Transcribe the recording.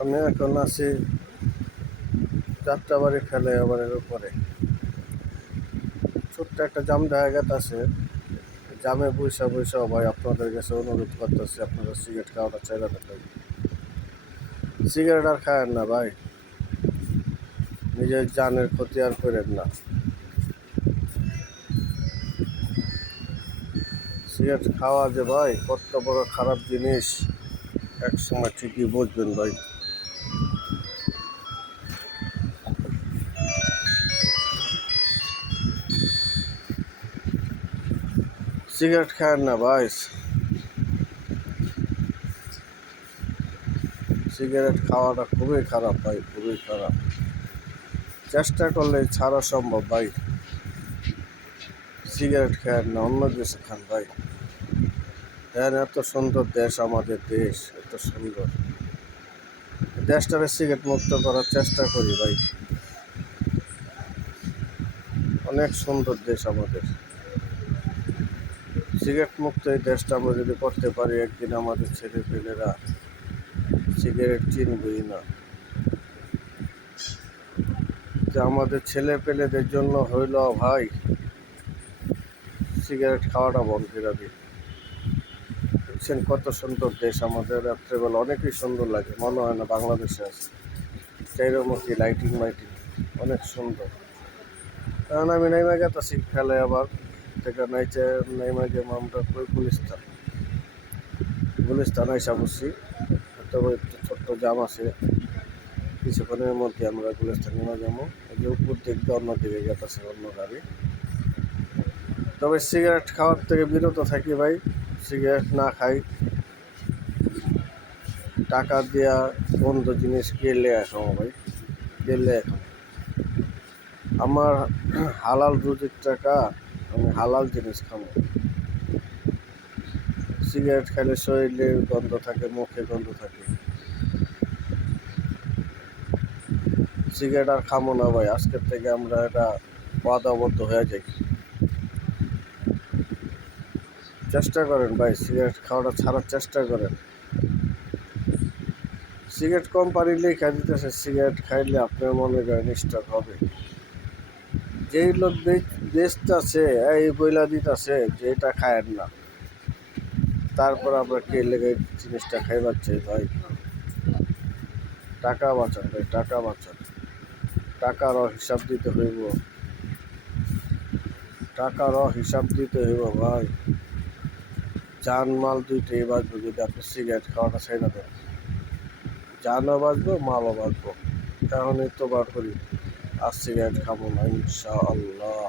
আমি এখন আছি যাত্রাবাড়ি ফেলে আবারের উপরে। ছোট্ট একটা জাম দেখা গেছে। জামে বৈশা বৈশা ভাই আপনাদের কাছে অনুরোধ করতেছি, আপনারা সিগারেট খাওয়াটা চাইলে থাকবেন। সিগারেট আর খায়েন না ভাই, নিজের জানের ক্ষতি আর করেন না। সিগারেট খাওয়া যে ভাই কত বড় খারাপ জিনিস, এক সময় ঠিকই বুঝবেন ভাই। সিগারেট খায়েন না ভাই, সিগারেট খাওয়াটা খুবই খারাপ ভাই, খুবই খারাপ। চেষ্টা করলে ছাড়া সম্ভব ভাই। সিগারেট খায়েন না, অন্য কিছু খান ভাই। দেখেন এত সুন্দর দেশ, আমাদের দেশ এত সুন্দর। দেশটাকে সিগারেট মুক্ত করার চেষ্টা করি ভাই। অনেক সুন্দর দেশ আমাদের। সিগারেট মুক্ত এই দেশটা আমরা যদি করতে পারি, একদিন আমাদের ছেলেপেলেরা সিগারেট চিনবই না। যে আমাদের ছেলেপেলেদের জন্য হইল ভাই সিগারেট খাওয়াটা বন্ধ করে দিই। দেখছেন কত সুন্দর দেশ আমাদের, রাত্রেবেলা অনেকই সুন্দর লাগে, মনে হয় না বাংলাদেশে আছে। চাইরমুখী লাইটিং মাইটিং অনেক সুন্দর। কারণ আমি নেমে গেছি ফেলে আবার থেকে নেমে গেলাম আমরা গুলিস্তান আইসা বসছি। তবে একটু ছোট্ট জাম আছে, কিছুক্ষণের মধ্যে আমরা গুলিস্তান নেমে যাবো। এই যে উপর দিক দিয়ে অন্য দিকে গেছে অন্য গাড়ি। তবে সিগারেট খাওয়ার থেকে বিরত থাকি ভাই, সিগারেট না খাই। টাকা দেওয়া বন্ধ জিনিস কিনলে এখন ভাই, কিনলে এখন আমার হালাল রুজির টাকা, আমি হালাল জিনিস খাবো। সিগারেট খাইলে শরীরে গন্ধ থাকে, মুখে গন্ধ থাকে। সিগারেট আর খামো না ভাই, আজকের থেকে আমরা এটা বাধাবদ্ধ হয়ে যাই। চেষ্টা করেন ভাই, সিগারেট খাওয়াটা ছাড়ার চেষ্টা করেন। সিগারেট কম পারিলেই খাই দিতেছে, সিগারেট খাইলে আপনার মনে করেন স্ট্রোক হবে। যেই লোক বেচতেছে এই বইলা দিতেছে যে এটা খায়েন না, তারপর আমরা কে লেগে জিনিসটা খাইবার চাই ভাই। টাকা বাঁচান ভাই, টাকা বাঁচান। টাকারও হিসাব দিতে হইব, টাকারও হিসাব দিতে হইব ভাই। জানমাল দুইটাই বাঁচবো যদি আপনি সিগারেট খাওয়াটা ছেড়ে দেন। জানও বাঁচবো, মালও বাঁচবো। এখনই তো বার করি, আর সিগারেট খাবো না ইনশাআল্লাহ।